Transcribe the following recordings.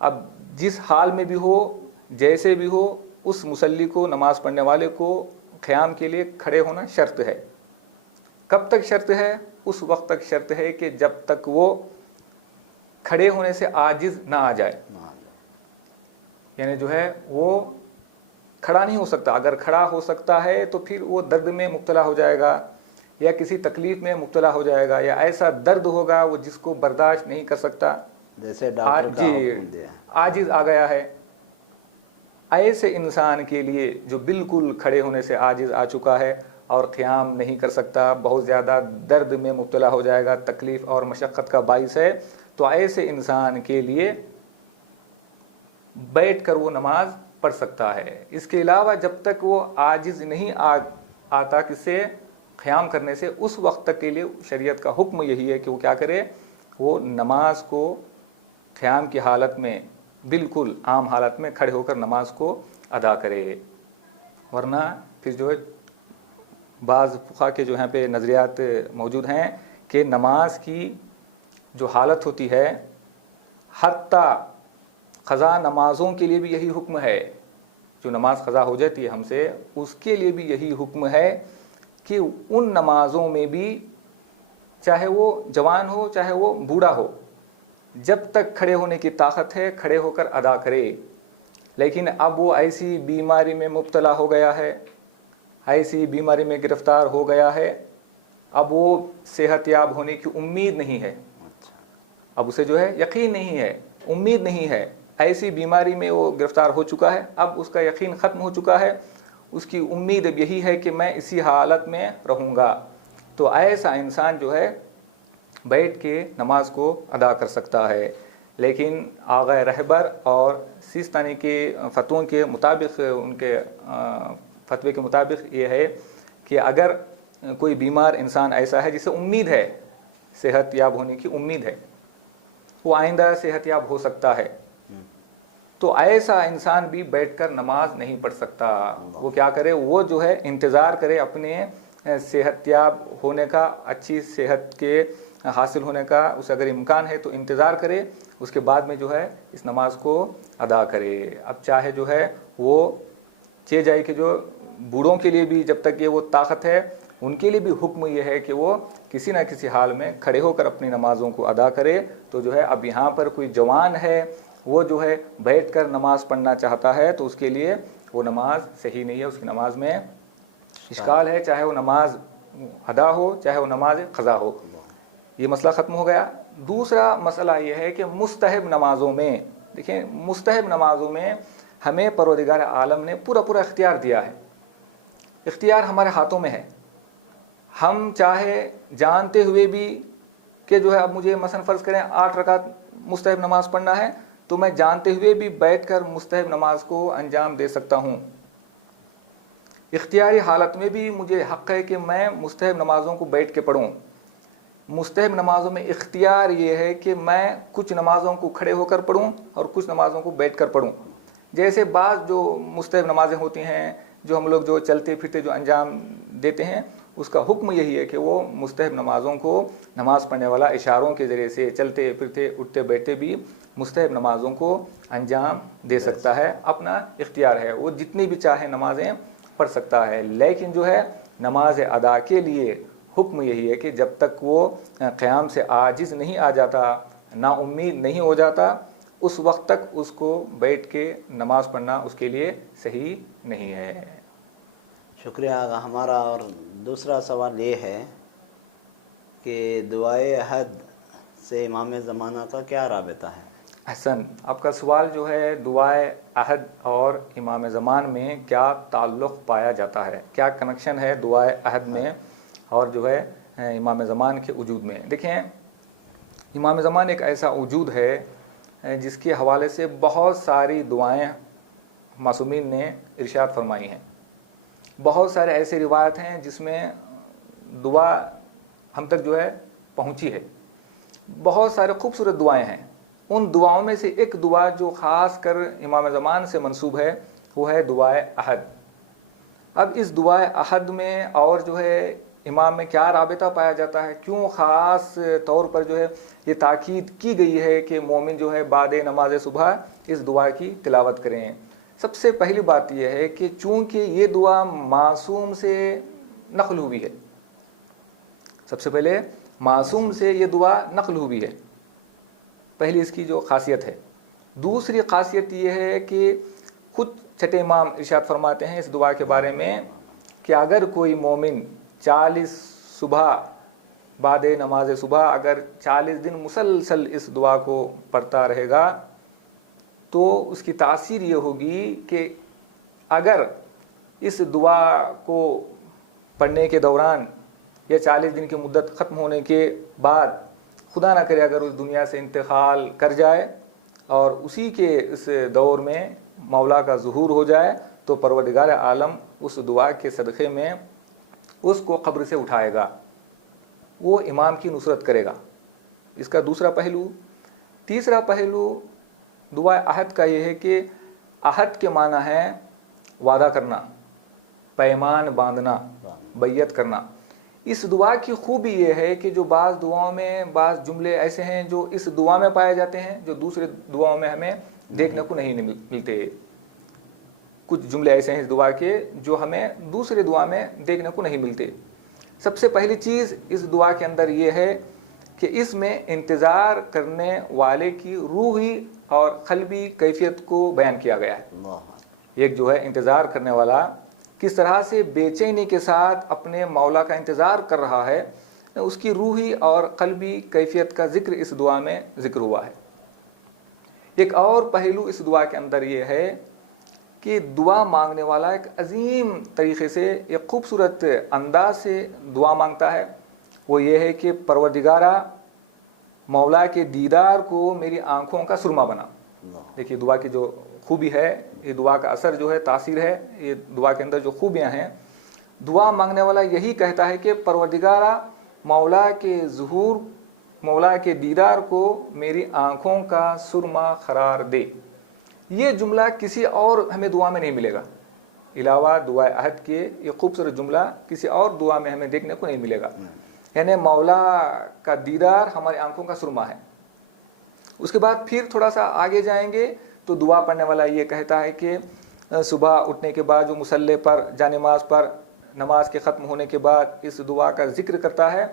اب جس حال میں بھی ہو، جیسے بھی ہو، اس مصلی کو، نماز پڑھنے والے کو قیام کے لیے کھڑے ہونا شرط ہے۔ کب تک شرط ہے؟ اس وقت تک شرط ہے کہ جب تک وہ کھڑے ہونے سے عاجز نہ آ جائے، یعنی جو ہے وہ کھڑا نہیں ہو سکتا۔ اگر کھڑا ہو سکتا ہے تو پھر وہ درد میں مبتلا ہو جائے گا یا کسی تکلیف میں مبتلا ہو جائے گا، یا ایسا درد ہوگا وہ جس کو برداشت نہیں کر سکتا، جیسے ڈاکٹر کا حکم دیا، عاجز آ گیا ہے۔ ایسے انسان کے لیے جو بالکل کھڑے ہونے سے عاجز آ چکا ہے اور قیام نہیں کر سکتا، بہت زیادہ درد میں مبتلا ہو جائے گا، تکلیف اور مشقت کا باعث ہے، تو ایسے انسان کے لیے بیٹھ کر وہ نماز پڑھ سکتا ہے۔ اس کے علاوہ جب تک وہ عاجز نہیں آتا کسے قیام کرنے سے، اس وقت تک کے لیے شریعت کا حکم یہی ہے کہ وہ کیا کرے، وہ نماز کو قیام کی حالت میں، بالکل عام حالت میں کھڑے ہو کر نماز کو ادا کرے۔ ورنہ پھر جو ہے بعض فقہا کے جو یہاں پہ نظریات موجود ہیں کہ نماز کی جو حالت ہوتی ہے، حتیٰ قضا نمازوں کے لیے بھی یہی حکم ہے، جو نماز قضا ہو جاتی ہے ہم سے، اس کے لیے بھی یہی حکم ہے کہ ان نمازوں میں بھی چاہے وہ جوان ہو چاہے وہ بوڑھا ہو، جب تک کھڑے ہونے کی طاقت ہے کھڑے ہو کر ادا کرے۔ لیکن اب وہ ایسی بیماری میں مبتلا ہو گیا ہے، ایسی بیماری میں گرفتار ہو گیا ہے، اب وہ صحت یاب ہونے کی امید نہیں ہے، اب اسے جو ہے یقین نہیں ہے، امید نہیں ہے، ایسی بیماری میں وہ گرفتار ہو چکا ہے، اب اس کا یقین ختم ہو چکا ہے، اس کی امید اب یہی ہے کہ میں اسی حالت میں رہوں گا، تو ایسا انسان جو ہے بیٹھ کے نماز کو ادا کر سکتا ہے۔ لیکن آغا رہبر اور سیستانی کے فتووں کے مطابق، ان کے فتوے کے مطابق یہ ہے کہ اگر کوئی بیمار انسان ایسا ہے جسے امید ہے، صحت یاب ہونے کی امید ہے، وہ آئندہ صحت یاب ہو سکتا ہے، تو ایسا انسان بھی بیٹھ کر نماز نہیں پڑھ سکتا۔ وہ کیا کرے، وہ جو ہے انتظار کرے اپنے صحت یاب ہونے کا، اچھی صحت کے حاصل ہونے کا، اسے اگر امکان ہے تو انتظار کرے، اس کے بعد میں جو ہے اس نماز کو ادا کرے۔ اب چاہے جو ہے وہ چہ جائے کہ جو بوڑھوں کے لیے بھی جب تک یہ وہ طاقت ہے، ان کے لیے بھی حکم یہ ہے کہ وہ کسی نہ کسی حال میں کھڑے ہو کر اپنی نمازوں کو ادا کرے۔ تو جو ہے اب یہاں پر کوئی جوان ہے، وہ جو ہے بیٹھ کر نماز پڑھنا چاہتا ہے، تو اس کے لیے وہ نماز صحیح نہیں ہے، اس کی نماز میں اشکال ہے، چاہے وہ نماز ادا ہو چاہے وہ نماز قضا ہو۔ یہ مسئلہ ختم ہو گیا۔ دوسرا مسئلہ یہ ہے کہ مستحب نمازوں میں، دیکھیں مستحب نمازوں میں ہمیں پروردگار عالم نے پورا اختیار دیا ہے، اختیار ہمارے ہاتھوں میں ہے۔ ہم چاہے جانتے ہوئے بھی کہ جو ہے اب مجھے مثلا فرض کریں 8 رکعت مستحب نماز پڑھنا ہے، تو میں جانتے ہوئے بھی بیٹھ کر مستحب نماز کو انجام دے سکتا ہوں۔ اختیاری حالت میں بھی مجھے حق ہے کہ میں مستحب نمازوں کو بیٹھ کے پڑھوں۔ مستحب نمازوں میں اختیار یہ ہے کہ میں کچھ نمازوں کو کھڑے ہو کر پڑھوں اور کچھ نمازوں کو بیٹھ کر پڑھوں۔ جیسے بعض جو مستحب نمازیں ہوتی ہیں جو ہم لوگ جو چلتے پھرتے جو انجام دیتے ہیں، اس کا حکم یہی ہے کہ وہ مستحب نمازوں کو نماز پڑھنے والا اشاروں کے ذریعے سے چلتے پھرتے اٹھتے بیٹھتے بھی مستحب نمازوں کو انجام دے سکتا ہے، اپنا اختیار ہے، وہ جتنی بھی چاہے نمازیں پڑھ سکتا ہے۔ لیکن جو ہے نماز ادا کے لیے حکم یہی ہے کہ جب تک وہ قیام سے عاجز نہیں آ جاتا، نا امید نہیں ہو جاتا، اس وقت تک اس کو بیٹھ کے نماز پڑھنا اس کے لیے صحیح نہیں ہے۔ شکریہ آغا ہمارا۔ اور دوسرا سوال یہ ہے کہ دعائے عہد سے امام زمانہ کا کیا رابطہ ہے؟ احسن، آپ کا سوال جو ہے دعائے عہد اور امام زمان میں کیا تعلق پایا جاتا ہے، کیا کنیکشن ہے دعائے عہد میں اور جو ہے امام زمان کے وجود میں۔ دیکھیں امام زمان ایک ایسا وجود ہے جس کے حوالے سے بہت ساری دعائیں معصومین نے ارشاد فرمائی ہیں، بہت سارے ایسے روایت ہیں جس میں دعا ہم تک جو ہے پہنچی ہے، بہت سارے خوبصورت دعائیں ہیں۔ ان دعاؤں میں سے ایک دعا جو خاص کر امام زمان سے منسوب ہے وہ ہے دعائے عہد۔ اب اس دعائے عہد میں اور جو ہے امام میں کیا رابطہ پایا جاتا ہے, کیوں خاص طور پر جو ہے یہ تاکید کی گئی ہے کہ مومن جو ہے بعد نماز صبح اس دعا کی تلاوت کریں. سب سے پہلی بات یہ ہے کہ چونکہ یہ دعا معصوم سے نقل ہوئی ہے, سب سے پہلے معصوم سے یہ دعا نقل ہوئی ہے, پہلی اس کی جو خاصیت ہے. دوسری خاصیت یہ ہے کہ خود چھٹے امام ارشاد فرماتے ہیں اس دعا کے بارے میں کہ اگر کوئی مومن 40 صبح بعد نماز صبح اگر 40 دن مسلسل اس دعا کو پڑھتا رہے گا تو اس کی تاثیر یہ ہوگی کہ اگر اس دعا کو پڑھنے کے دوران یا 40 دن کی مدت ختم ہونے کے بعد خدا نہ کرے اگر اس دنیا سے انتقال کر جائے اور اسی کے اس دور میں مولا کا ظہور ہو جائے تو پروردگار عالم اس دعا کے صدقے میں اس کو قبر سے اٹھائے گا, وہ امام کی نصرت کرے گا. اس کا دوسرا پہلو. تیسرا پہلو دعا عہد کا یہ ہے کہ عہد کے معنی ہے وعدہ کرنا, پیمان باندھنا, بیعت کرنا. اس دعا کی خوبی یہ ہے کہ جو بعض دعاؤں میں بعض جملے ایسے ہیں جو اس دعا میں پائے جاتے ہیں جو دوسرے دعاؤں میں ہمیں دیکھنے کو نہیں ملتے. کچھ جملے ایسے ہیں اس دعا کے جو ہمیں دوسرے دعا میں دیکھنے کو نہیں ملتے. سب سے پہلی چیز اس دعا کے اندر یہ ہے کہ اس میں انتظار کرنے والے کی روحی اور قلبی کیفیت کو بیان کیا گیا ہے. ایک جو ہے انتظار کرنے والا کس طرح سے بے چینی کے ساتھ اپنے مولا کا انتظار کر رہا ہے, اس کی روحی اور قلبی کیفیت کا ذکر اس دعا میں ذکر ہوا ہے. ایک اور پہلو اس دعا کے اندر یہ ہے کہ دعا مانگنے والا ایک عظیم طریقے سے ایک خوبصورت انداز سے دعا مانگتا ہے. وہ یہ ہے کہ پروردگارہ مولا کے دیدار کو میری آنکھوں کا سرما بنا. دیکھیے دعا کی جو خوبی ہے, یہ دعا کا اثر جو ہے, تاثیر ہے, یہ دعا کے اندر جو خوبیاں ہیں. دعا مانگنے والا یہی کہتا ہے کہ پروردگارہ مولا کے ظہور, مولا کے دیدار کو میری آنکھوں کا سرما قرار دے. یہ جملہ کسی اور ہمیں دعا میں نہیں ملے گا, علاوہ دعا عہد کے یہ خوبصورت جملہ کسی اور دعا میں ہمیں دیکھنے کو نہیں ملے گا. یعنی مولا کا دیدار ہماری آنکھوں کا سرما ہے. اس کے بعد پھر تھوڑا سا آگے جائیں گے تو دعا پڑھنے والا یہ کہتا ہے کہ صبح اٹھنے کے بعد جو مصلی پر جانماز پر نماز کے ختم ہونے کے بعد اس دعا کا ذکر کرتا ہے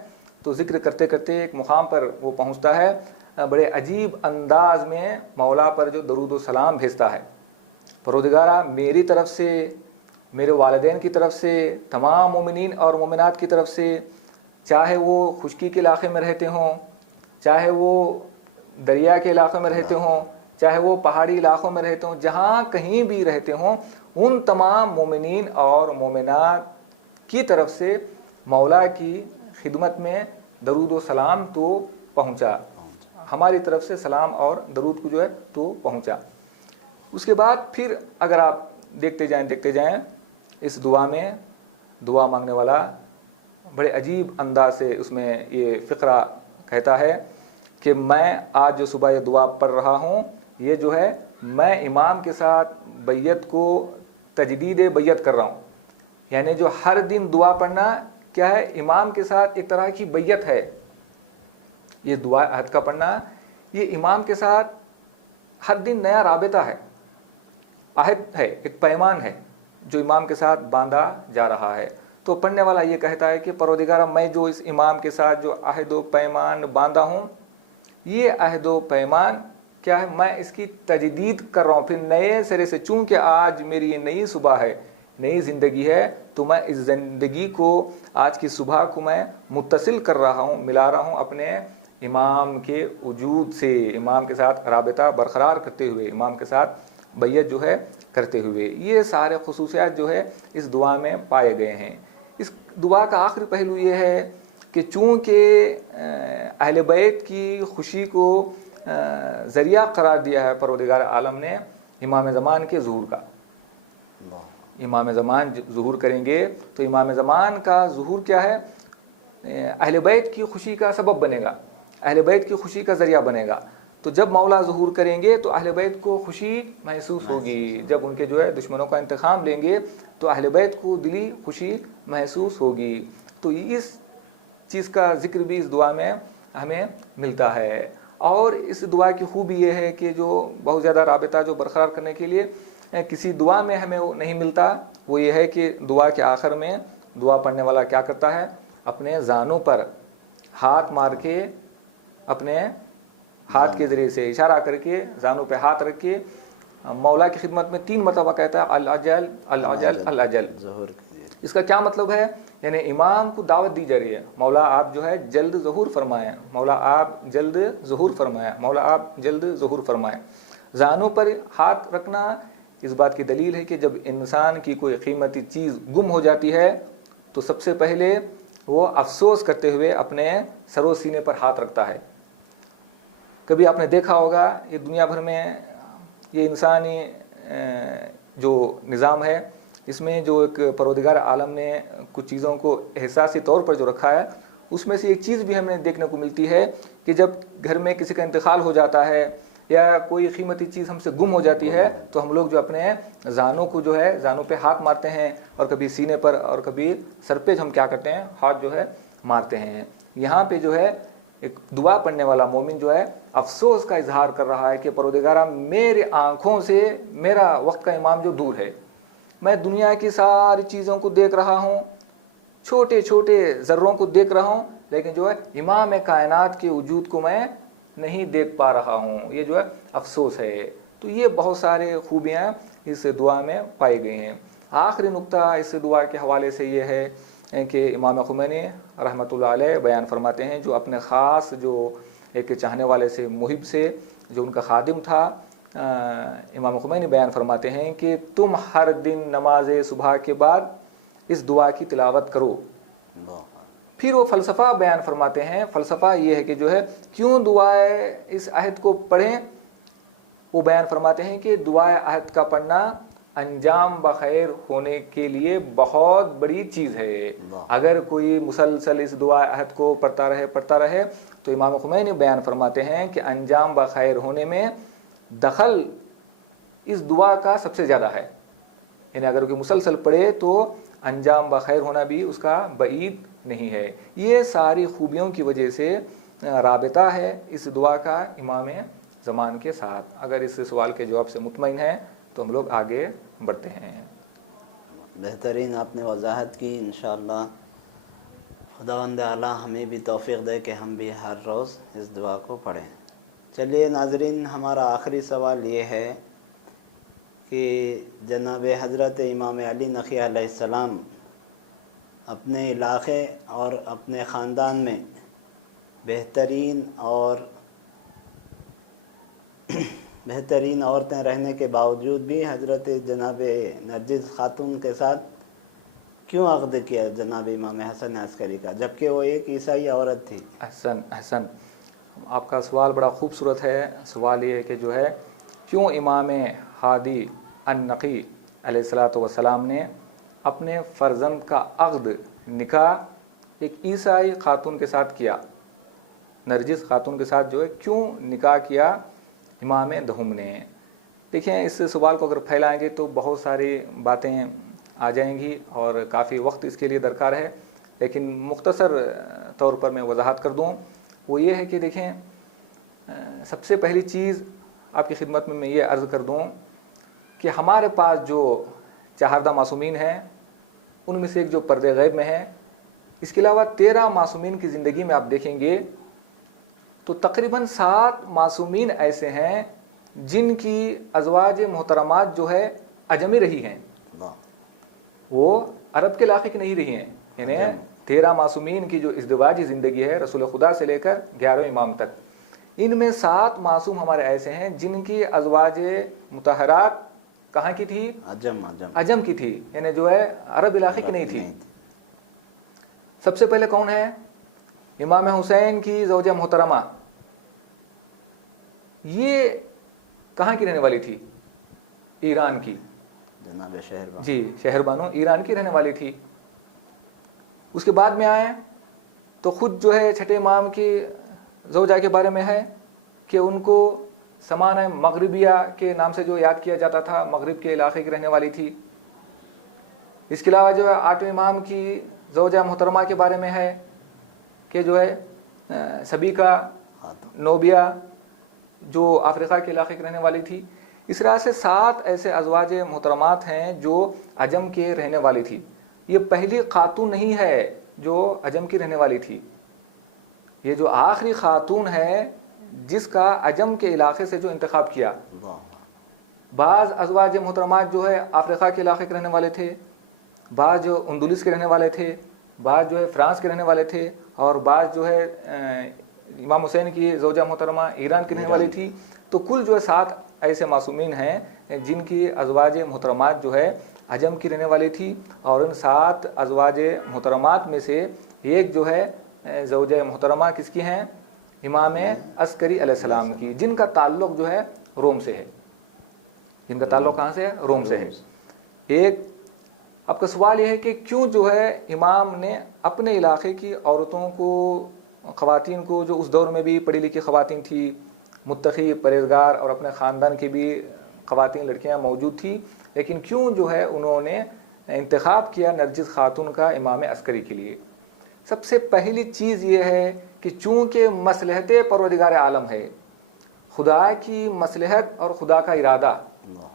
تو ذکر کرتے کرتے ایک مقام پر وہ پہنچتا ہے, بڑے عجیب انداز میں مولا پر جو درود و سلام بھیجتا ہے. پروردگارہ میری طرف سے, میرے والدین کی طرف سے, تمام مومنین اور مومنات کی طرف سے, چاہے وہ خشکی کے علاقے میں رہتے ہوں, چاہے وہ دریا کے علاقے میں رہتے ہوں, چاہے وہ پہاڑی علاقوں میں رہتے ہوں, جہاں کہیں بھی رہتے ہوں, ان تمام مومنین اور مومنات کی طرف سے مولا کی خدمت میں درود و سلام تو پہنچا, ہماری طرف سے سلام اور درود کو جو ہے تو پہنچا. اس کے بعد پھر اگر آپ دیکھتے جائیں اس دعا میں دعا مانگنے والا بڑے عجیب انداز سے اس میں یہ فقرہ کہتا ہے کہ میں آج جو صبح یہ دعا پڑھ رہا ہوں یہ جو ہے میں امام کے ساتھ بیعت کو تجدید بیعت کر رہا ہوں. یعنی جو ہر دن دعا پڑھنا کیا ہے, امام کے ساتھ ایک طرح کی بیعت ہے. یہ دعا عہد کا پڑھنا یہ امام کے ساتھ ہر دن نیا رابطہ ہے, عہد ہے, ایک پیمان ہے جو امام کے ساتھ باندھا جا رہا ہے. تو پڑھنے والا یہ کہتا ہے کہ پروردگارہ میں جو اس امام کے ساتھ جو عہد و پیمان باندھا ہوں یہ عہد و پیمان کیا ہے, میں اس کی تجدید کر رہا ہوں پھر نئے سرے سے. چونکہ آج میری یہ نئی صبح ہے, نئی زندگی ہے, تو میں اس زندگی کو آج کی صبح کو میں متصل کر رہا ہوں, ملا رہا ہوں اپنے امام کے وجود سے, امام کے ساتھ رابطہ برقرار کرتے ہوئے, امام کے ساتھ بیعت جو ہے کرتے ہوئے. یہ سارے خصوصیات جو ہے اس دعا میں پائے گئے ہیں. اس دعا کا آخری پہلو یہ ہے کہ چونکہ اہل بیت کی خوشی کو ذریعہ قرار دیا ہے پروردگار عالم نے امام زمان کے ظہور کا. امام زمان ظہور کریں گے تو امام زمان کا ظہور کیا ہے, اہل بیت کی خوشی کا سبب بنے گا, اہل بیت کی خوشی کا ذریعہ بنے گا. تو جب مولا ظہور کریں گے تو اہل بیت کو خوشی محسوس ہوگی. جب ان کے جو ہے دشمنوں کا انتقام لیں گے تو اہل بیت کو دلی خوشی محسوس ہوگی. تو اس چیز کا ذکر بھی اس دعا میں ہمیں ملتا ہے. اور اس دعا کی خوبی یہ ہے کہ جو بہت زیادہ رابطہ جو برقرار کرنے کے لیے کسی دعا میں ہمیں وہ نہیں ملتا، وہ یہ ہے کہ دعا کے آخر میں دعا پڑھنے والا کیا کرتا ہے، اپنے زانوں پر ہاتھ مار کے، اپنے ہاتھ کے ذریعے سے اشارہ کر کے زانوں پہ ہاتھ رکھ کے مولا کی خدمت میں 3 مرتبہ کہتا ہے العجل العجل العجل. ظہور. اس کا کیا مطلب ہے؟ یعنی امام کو دعوت دی جا رہی ہے، مولا آپ جو ہے جلد ظہور فرمائیں، مولا آپ جلد ظہور فرمائیں، مولا آپ جلد ظہور فرمائیں. زانوں پر ہاتھ رکھنا اس بات کی دلیل ہے کہ جب انسان کی کوئی قیمتی چیز گم ہو جاتی ہے تو سب سے پہلے وہ افسوس کرتے ہوئے اپنے سر و سینے پر ہاتھ رکھتا ہے. کبھی آپ نے دیکھا ہوگا یہ دنیا بھر میں یہ انسانی جو نظام ہے، اس میں جو ایک پروردگار عالم نے کچھ چیزوں کو احساسی طور پر جو رکھا ہے، اس میں سے ایک چیز بھی ہمیں دیکھنے کو ملتی ہے کہ جب گھر میں کسی کا انتقال ہو جاتا ہے یا کوئی قیمتی چیز ہم سے گم ہو جاتی ہے تو ہم لوگ جو اپنے زانوں کو جو ہے زانوں پہ ہاتھ مارتے ہیں، اور کبھی سینے پر اور کبھی سر پہ ہم کیا کرتے ہیں، ہاتھ جو ہے مارتے ہیں. یہاں پہ جو ہے ایک دعا پڑھنے والا مومن جو ہے افسوس کا اظہار کر رہا ہے کہ پروردگارہ میرے آنکھوں سے میرا وقت کا امام جو دور ہے، میں دنیا کی ساری چیزوں کو دیکھ رہا ہوں، چھوٹے چھوٹے ذروں کو دیکھ رہا ہوں، لیکن جو ہے امام کائنات کے وجود کو میں نہیں دیکھ پا رہا ہوں. یہ جو ہے افسوس ہے. تو یہ بہت سارے خوبیاں اس دعا میں پائی گئی ہیں. آخری نقطہ اس دعا کے حوالے سے یہ ہے کہ امام خمینی رحمۃ اللہ علیہ بیان فرماتے ہیں، جو اپنے خاص جو ایک چاہنے والے سے، محب سے، جو ان کا خادم تھا، امام خمینی بیان فرماتے ہیں کہ تم ہر دن نماز صبح کے بعد اس دعا کی تلاوت کرو. پھر وہ فلسفہ بیان فرماتے ہیں. فلسفہ یہ ہے کہ جو ہے کیوں دعائے اس عہد کو پڑھیں. وہ بیان فرماتے ہیں کہ دعائے عہد کا پڑھنا انجام بخیر ہونے کے لیے بہت بڑی چیز ہے. اگر کوئی مسلسل اس دعائے عہد کو پڑھتا رہے تو امام خمینی بیان فرماتے ہیں کہ انجام بخیر ہونے میں دخل اس دعا کا سب سے زیادہ ہے. یعنی اگر کوئی مسلسل پڑھے تو انجام بخیر ہونا بھی اس کا بعید نہیں ہے. یہ ساری خوبیوں کی وجہ سے رابطہ ہے اس دعا کا امام زمان کے ساتھ. اگر اس سوال کے جواب سے مطمئن ہیں تو ہم لوگ آگے بڑھتے ہیں. بہترین آپ نے وضاحت کی. انشاءاللہ خداوند اعلیٰ ہمیں بھی توفیق دے کہ ہم بھی ہر روز اس دعا کو پڑھیں. چلیے ناظرین، ہمارا آخری سوال یہ ہے کہ جناب حضرت امام علی نقی علیہ السلام اپنے علاقے اور اپنے خاندان میں بہترین عورتیں رہنے کے باوجود بھی حضرت جناب نرجس خاتون کے ساتھ کیوں عقد کیا جناب امام حسن عسکری کا، جبکہ وہ ایک عیسائی عورت تھی؟ احسن. آپ کا سوال بڑا خوبصورت ہے. سوال یہ ہے کہ جو ہے کیوں امام ہادی النقی علیہ الصلاۃ والسلام نے اپنے فرزند کا عقد نکاح ایک عیسائی خاتون کے ساتھ کیا، نرجس خاتون کے ساتھ جو ہے کیوں نکاح کیا امام دہم نے. دیکھیں اس سوال کو اگر پھیلائیں گے تو بہت ساری باتیں آ جائیں گی اور کافی وقت اس کے لیے درکار ہے، لیکن مختصر طور پر میں وضاحت کر دوں. وہ یہ ہے کہ دیکھیں سب سے پہلی چیز آپ کی خدمت میں یہ عرض کر دوں کہ ہمارے پاس جو چہاردہ معصومین ہیں ان میں سے ایک جو پردے غیب میں ہے، اس کے علاوہ 13 معصومین کی زندگی میں آپ دیکھیں گے تو تقریباً 7 معصومین ایسے ہیں جن کی ازواج محترمات جو ہے اجمی رہی ہیں، وہ عرب کے علاقے کی نہیں رہی ہیں. یعنی 13 معصومین کی جو ازدواجی زندگی ہے رسول خدا سے لے کر 11ویں امام تک، ان میں 7 معصوم ہمارے ایسے ہیں جن کی ازواج مطہرات کہاں کی تھی؟ عجم کی تھی، یعنی جو ہے عرب علاقے کی نہیں تھی. سب سے پہلے کون ہے؟ امام حسین کی زوجہ محترمہ. یہ کہاں کی رہنے والی تھی؟ ایران کی. جناب شہربانو. جی شہربانو ایران کی رہنے والی تھی. اس کے بعد میں آئے تو خود جو ہے چھٹے امام کی زوجہ کے بارے میں ہے کہ ان کو سمانہ مغربیہ کے نام سے جو یاد کیا جاتا تھا، مغرب کے علاقے کی رہنے والی تھی. اس کے علاوہ جو ہے 8ویں امام کی زوجہ محترمہ کے بارے میں ہے کہ جو ہے سبیکہ نوبیا جو افریقہ کے علاقے کی رہنے والی تھی. اس طرح سے 7 ایسے ازواج محترمات ہیں جو عجم کے رہنے والی تھی. یہ پہلی خاتون نہیں ہے جو عجم کی رہنے والی تھی, یہ جو آخری خاتون ہے جس کا عجم کے علاقے سے جو انتخاب کیا. بعض ازواج محترمات جو ہے افریقہ کے علاقے کے رہنے والے تھے, بعض جو اندلس کے رہنے والے تھے, بعض جو ہے فرانس کے رہنے والے تھے, اور بعض جو ہے امام حسین کی زوجہ محترمہ ایران کی رہنے والی تھی. تو کل جو ہے 7 ایسے معصومین ہیں جن کی ازواج محترمات جو ہے عجم کی رہنے والی تھی, اور ان 7 ازواج محترمات میں سے ایک جو ہے زوجہ محترمہ کس کی ہیں؟ امام عسکری علیہ السلام کی, جن کا تعلق جو ہے روم سے ہے. جن کا تعلق کہاں سے ہے؟ روم سے ہے. ایک اب کا سوال یہ ہے کہ کیوں جو ہے امام نے اپنے علاقے کی عورتوں کو, خواتین کو, جو اس دور میں بھی پڑھی لکھی خواتین تھی, متقی پرہیزگار اور اپنے خاندان کی بھی خواتین لڑکیاں موجود تھی, لیکن کیوں جو ہے انہوں نے انتخاب کیا نرجس خاتون کا امام عسکری کے لیے؟ سب سے پہلی چیز یہ ہے کہ چونکہ مصلحت پروردگار عالم ہے, خدا کی مصلحت اور خدا کا ارادہ.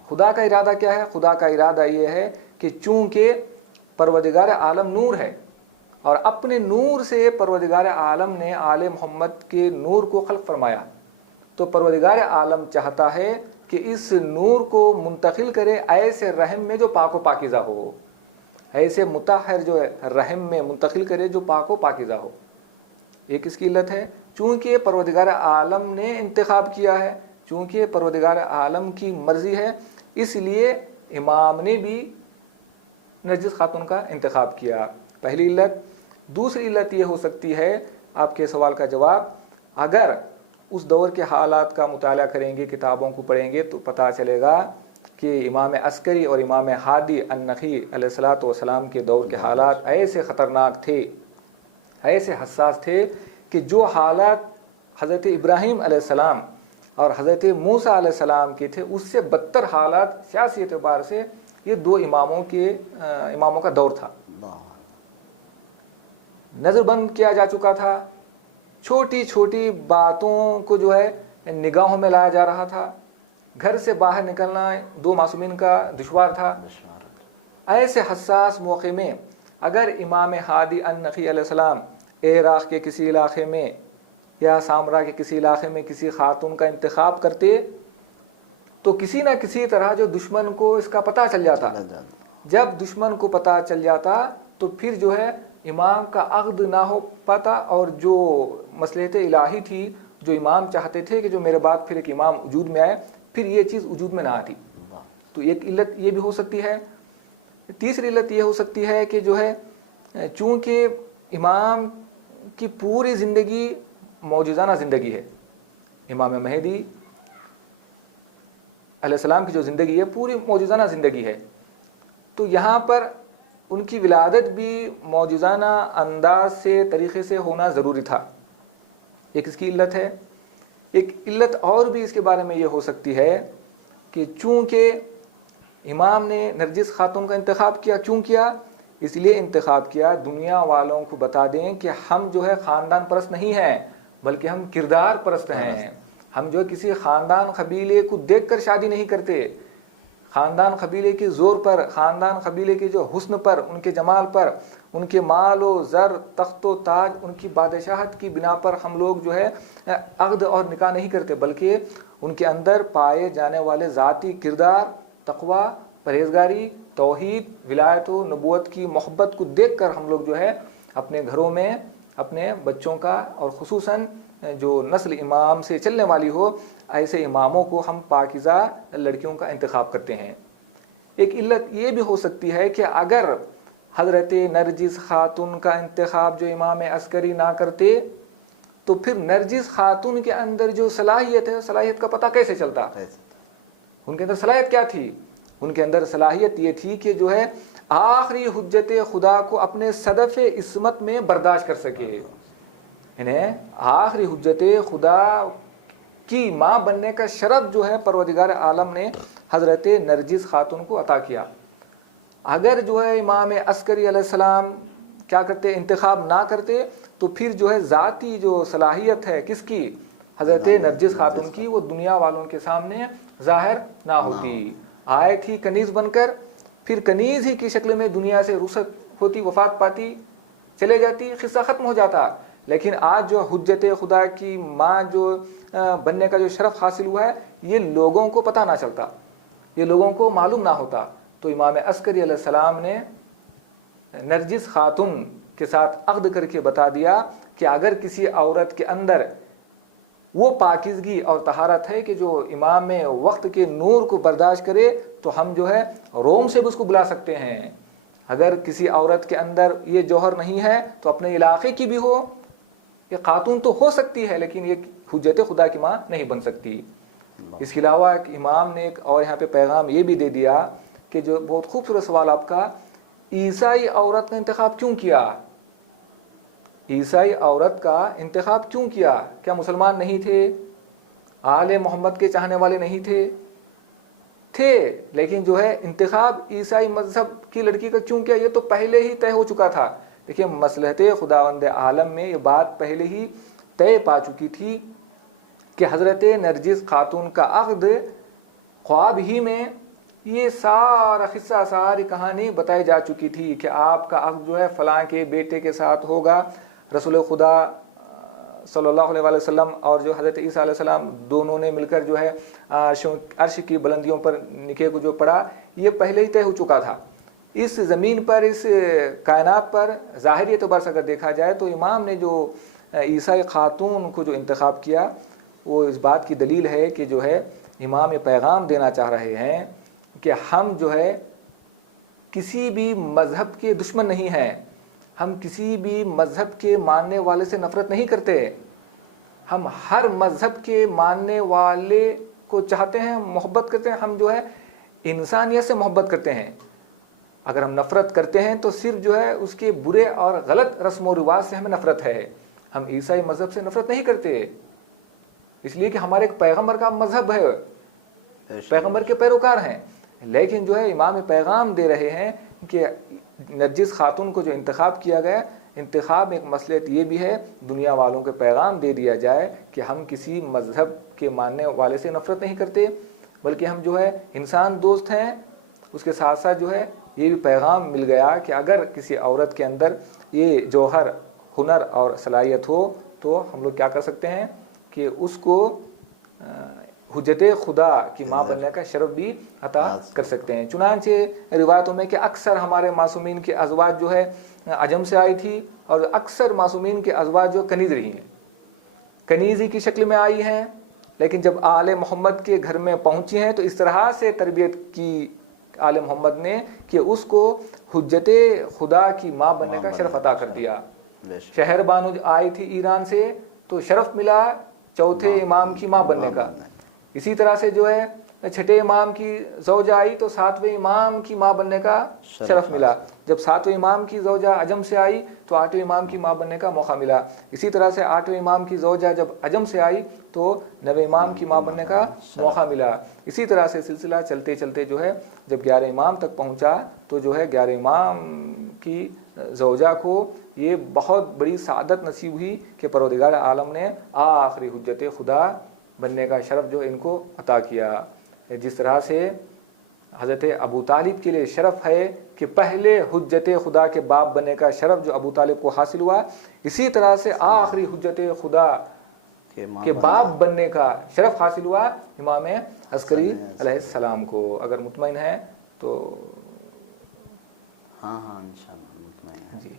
خدا کا ارادہ کیا ہے؟ خدا کا ارادہ یہ ہے کہ چونکہ پروردگار عالم نور ہے اور اپنے نور سے پروردگار عالم نے آل محمد کے نور کو خلق فرمایا, تو پروردگار عالم چاہتا ہے کہ اس نور کو منتقل کرے ایسے رحم میں جو پاک و پاکیزہ ہو, ایسے مطہر جو ہے رحم میں منتقل کرے جو پاک و پاکیزہ ہو. ایک اس کی علت ہے چونکہ پروردگار عالم نے انتخاب کیا ہے, چونکہ پروردگار عالم کی مرضی ہے, اس لیے امام نے بھی نرجس خاتون کا انتخاب کیا. پہلی علت. دوسری علت یہ ہو سکتی ہے, آپ کے سوال کا جواب, اگر اس دور کے حالات کا مطالعہ کریں گے, کتابوں کو پڑھیں گے, تو پتہ چلے گا کہ امام عسکری اور امام ہادی النخعی علیہ الصلوۃ والسلام کے دور کے حالات ایسے خطرناک تھے, ایسے حساس تھے کہ جو حالات حضرت ابراہیم علیہ السلام اور حضرت موسیٰ علیہ السلام کے تھے, اس سے بدتر حالات سیاسی اعتبار سے یہ 2 اماموں کا دور تھا. نظر بند کیا جا چکا تھا, چھوٹی چھوٹی باتوں کو جو ہے نگاہوں میں لایا جا رہا تھا, گھر سے باہر نکلنا 2 معصومین کا دشوار تھا. ایسے حساس موقع میں اگر امام ہادی النخعی علیہ السلام عراق کے کسی علاقے میں یا سامرا کے کسی علاقے میں کسی خاتون کا انتخاب کرتے, تو کسی نہ کسی طرح جو دشمن کو اس کا پتہ چل جاتا. جب دشمن کو پتہ چل جاتا تو پھر جو ہے امام کا عقد نہ ہو پاتا, اور جو مصلحت الہی تھی, جو امام چاہتے تھے کہ جو میرے بعد پھر ایک امام وجود میں آئے, پھر یہ چیز وجود میں نہ آتی. تو ایک علت یہ بھی ہو سکتی ہے. تیسری علت یہ ہو سکتی ہے کہ جو ہے چونکہ امام کی پوری زندگی معجزانہ زندگی ہے, امام مہدی علیہ السلام کی جو زندگی ہے پوری معجزانہ زندگی ہے, تو یہاں پر ان کی ولادت بھی معجزانہ انداز سے طریقے سے ہونا ضروری تھا. ایک اس کی علت ہے. ایک علت اور بھی اس کے بارے میں یہ ہو سکتی ہے کہ چونکہ امام نے نرجس خاتون کا انتخاب کیا, کیوں کیا؟ اس لیے انتخاب کیا دنیا والوں کو بتا دیں کہ ہم جو ہے خاندان پرست نہیں ہیں, بلکہ ہم کردار پرست ہیں. ہم جو کسی خاندان قبیلے کو دیکھ کر شادی نہیں کرتے, خاندان قبیلے کے زور پر, خاندان قبیلے کے جو حسن پر, ان کے جمال پر, ان کے مال و زر, تخت و تاج, ان کی بادشاہت کی بنا پر ہم لوگ جو ہے عقد اور نکاح نہیں کرتے, بلکہ ان کے اندر پائے جانے والے ذاتی کردار, تقوی, پرہیزگاری, توحید, ولایت و نبوت کی محبت کو دیکھ کر ہم لوگ جو ہے اپنے گھروں میں اپنے بچوں کا, اور خصوصاً جو نسل امام سے چلنے والی ہو, ایسے اماموں کو ہم پاکیزہ لڑکیوں کا انتخاب کرتے ہیں. ایک علت یہ بھی ہو سکتی ہے کہ اگر حضرت نرجس خاتون کا انتخاب جو امام عسکری نہ کرتے, تو پھر نرجس خاتون کے اندر جو صلاحیت ہے, صلاحیت کا پتہ کیسے چلتا؟ ان کے اندر صلاحیت کیا تھی؟ ان کے اندر صلاحیت یہ تھی کہ جو ہے آخری حجت خدا کو اپنے صدف عصمت میں برداشت کر سکے. انہیں آخری حجت خدا کی ماں بننے کا شرف جو ہے پروردگار عالم نے حضرت نرجس خاتون کو عطا کیا. اگر جو ہے امام عسکری علیہ السلام کیا کرتے انتخاب نہ کرتے تو پھر جو ہے ذاتی جو صلاحیت ہے کس کی، حضرت نرجس خاتون کی، وہ دنیا والوں کے سامنے ظاہر نہ ہوتی. آئے تھی کنیز بن کر، پھر کنیز ہی کی شکل میں دنیا سے رخصت ہوتی، وفات پاتی، چلے جاتی، قصہ ختم ہو جاتا. لیکن آج جو حجت خدا کی ماں جو بننے کا جو شرف حاصل ہوا ہے، یہ لوگوں کو پتہ نہ چلتا، یہ لوگوں کو معلوم نہ ہوتا. تو امام عسکری علیہ السلام نے نرجس خاتون کے ساتھ عقد کر کے بتا دیا کہ اگر کسی عورت کے اندر وہ پاکیزگی اور طہارت ہے کہ جو امام وقت کے نور کو برداشت کرے تو ہم جو ہے روم سے بھی اس کو بلا سکتے ہیں. اگر کسی عورت کے اندر یہ جوہر نہیں ہے تو اپنے علاقے کی بھی ہو، یہ خاتون تو ہو سکتی ہے لیکن یہ حجت خدا کی ماں نہیں بن سکتی. اس کے علاوہ امام نے ایک اور یہاں پہ پیغام یہ بھی دے دیا کہ جو بہت خوبصورت سوال آپ کا، عیسائی عورت کا انتخاب کیوں کیا؟ عیسائی عورت کا انتخاب کیوں کیا؟ کیا مسلمان نہیں تھے؟ آل محمد کے چاہنے والے نہیں تھے، لیکن جو ہے انتخاب عیسائی مذہب کی لڑکی کا کیوں کیا؟ یہ تو پہلے ہی طے ہو چکا تھا. دیکھیے مصلحت خداوند عالم میں یہ بات پہلے ہی طے پا چکی تھی کہ حضرت نرجس خاتون کا عقد خواب ہی میں یہ سارا قصہ، ساری کہانی بتائی جا چکی تھی کہ آپ کا عقد جو ہے فلاں کے بیٹے کے ساتھ ہوگا. رسول خدا صلی اللہ علیہ وسلم اور جو حضرت عیسیٰ علیہ السلام دونوں نے مل کر جو ہے عرش کی بلندیوں پر نکاح کو جو پڑھا، یہ پہلے ہی طے ہو چکا تھا. اس زمین پر، اس کائنات پر ظاہری اعتبار سے اگر دیکھا جائے تو امام نے جو عیسائی خاتون کو جو انتخاب کیا وہ اس بات کی دلیل ہے کہ جو ہے امام یہ پیغام دینا چاہ رہے ہیں کہ ہم جو ہے کسی بھی مذہب کے دشمن نہیں ہیں، ہم کسی بھی مذہب کے ماننے والے سے نفرت نہیں کرتے، ہم ہر مذہب کے ماننے والے کو چاہتے ہیں، محبت کرتے ہیں. ہم جو ہے انسانیت سے محبت کرتے ہیں. اگر ہم نفرت کرتے ہیں تو صرف جو ہے اس کے برے اور غلط رسم و رواج سے ہمیں نفرت ہے. ہم عیسائی مذہب سے نفرت نہیں کرتے، اس لیے کہ ہمارے ایک پیغمبر کا مذہب ہے، پیغمبر کے پیروکار ہیں. لیکن جو ہے امام پیغام دے رہے ہیں کہ نرجس خاتون کو جو انتخاب کیا گیا، انتخاب ایک مصلحت یہ بھی ہے دنیا والوں کے پیغام دے دیا جائے کہ ہم کسی مذہب کے ماننے والے سے نفرت نہیں کرتے، بلکہ ہم جو ہے انسان دوست ہیں. اس کے ساتھ ساتھ جو ہے یہ بھی پیغام مل گیا کہ اگر کسی عورت کے اندر یہ جوہر، ہنر اور صلاحیت ہو تو ہم لوگ کیا کر سکتے ہیں کہ اس کو حجت خدا کی ماں بننے کا شرف بھی عطا کر سکتے ہیں. چنانچہ روایتوں میں کہ اکثر ہمارے معصومین کے ازواج جو ہے عجم سے آئی تھی اور اکثر معصومین کے ازواج جو کنیز رہی ہیں، کنیزی کی شکل میں آئی ہیں، لیکن جب آل محمد کے گھر میں پہنچی ہیں تو اس طرح سے تربیت کی آل محمد نے کہ اس کو حجت خدا کی ماں بننے کا شرف عطا کر دیا. شہر بانو آئی تھی ایران سے تو شرف ملا چوتھے امام کی ماں بننے کا. اسی طرح سے جو ہے چھٹے امام کی زوجہ آئی تو ساتویں امام کی ماں بننے کا شرف ملا. جب ساتویں امام کی زوجہ عجم سے آئی تو آٹھویں امام کی ماں بننے کا موقع ملا. اسی طرح سے آٹھویں امام کی زوجہ جب عجم سے آئی تو نویں امام کی ماں بننے کا موقع ملا. اسی طرح سے سلسلہ چلتے چلتے جو ہے جب 11 امام تک پہنچا تو جو ہے 11 امام کی زوجہ کو یہ بہت بڑی سعادت نصیب ہوئی کہ پروردگار عالم نے آخری حجت خدا بننے کا شرف جو ان کو عطا کیا. جس طرح سے حضرت ابو طالب کے لیے شرف ہے کہ پہلے حجت خدا کے باپ بننے کا شرف جو ابو طالب کو حاصل ہوا، اسی طرح سے آخری حجت خدا کے باپ بننے کا شرف حاصل ہوا امام عسکری علیہ السلام کو. اگر مطمئن ہیں تو ہاں انشاءاللہ مطمئن ہے. جی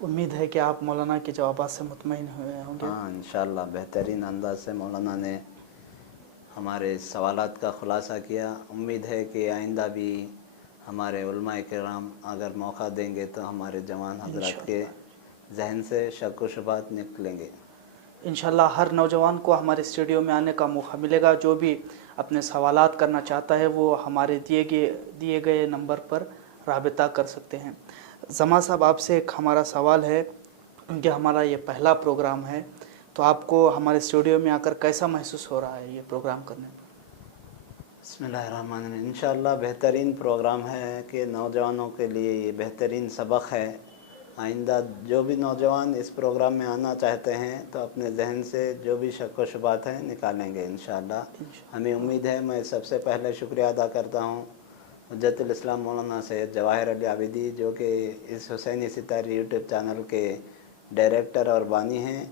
امید ہے کہ آپ مولانا کے جوابات سے مطمئن ہوئے ہوں گے. ہاں انشاءاللہ بہترین انداز سے مولانا نے ہمارے سوالات کا خلاصہ کیا. امید ہے کہ آئندہ بھی ہمارے علماء کرام اگر موقع دیں گے تو ہمارے جوان حضرات کے ذہن سے شک و شبہات نکلیں گے. انشاءاللہ ہر نوجوان کو ہمارے اسٹوڈیو میں آنے کا موقع ملے گا. جو بھی اپنے سوالات کرنا چاہتا ہے وہ ہمارے دیے گئے نمبر پر رابطہ کر سکتے ہیں. زما صاحب آپ سے ایک ہمارا سوال ہے کہ ہمارا یہ پہلا پروگرام ہے تو آپ کو ہمارے اسٹوڈیو میں آ کر کیسا محسوس ہو رہا ہے یہ پروگرام کرنے میں؟ بسم اللہ الرحمن الرحیم. انشاءاللہ بہترین پروگرام ہے کہ نوجوانوں کے لیے یہ بہترین سبق ہے. آئندہ جو بھی نوجوان اس پروگرام میں آنا چاہتے ہیں تو اپنے ذہن سے جو بھی شک و شبہات ہیں نکالیں گے انشاءاللہ. ہمیں امید ہے. میں سب سے پہلے شکریہ ادا کرتا ہوں حجت الاسلام مولانا سید جواہر علی عابدی جو کہ اس حسینی ستارے یوٹیوب چینل کے ڈائریکٹر اور بانی ہیں,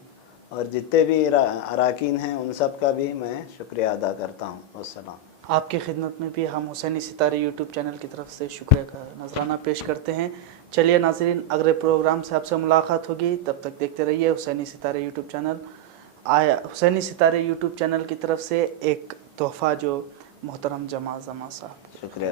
اور جتنے بھی اراکین ہیں ان سب کا بھی میں شکریہ ادا کرتا ہوں. والسلام. آپ کی خدمت میں بھی ہم حسینی ستارے یوٹیوب چینل کی طرف سے شکریہ کا نذرانہ پیش کرتے ہیں. چلیے ناظرین, اگلے پروگرام سے آپ سے ملاقات ہوگی. تب تک دیکھتے رہیے حسینی ستارے یوٹیوب چینل. حسینی ستارے یوٹیوب چینل کی طرف سے ایک تحفہ جو محترم جماعت زمان صاحب. شکریہ.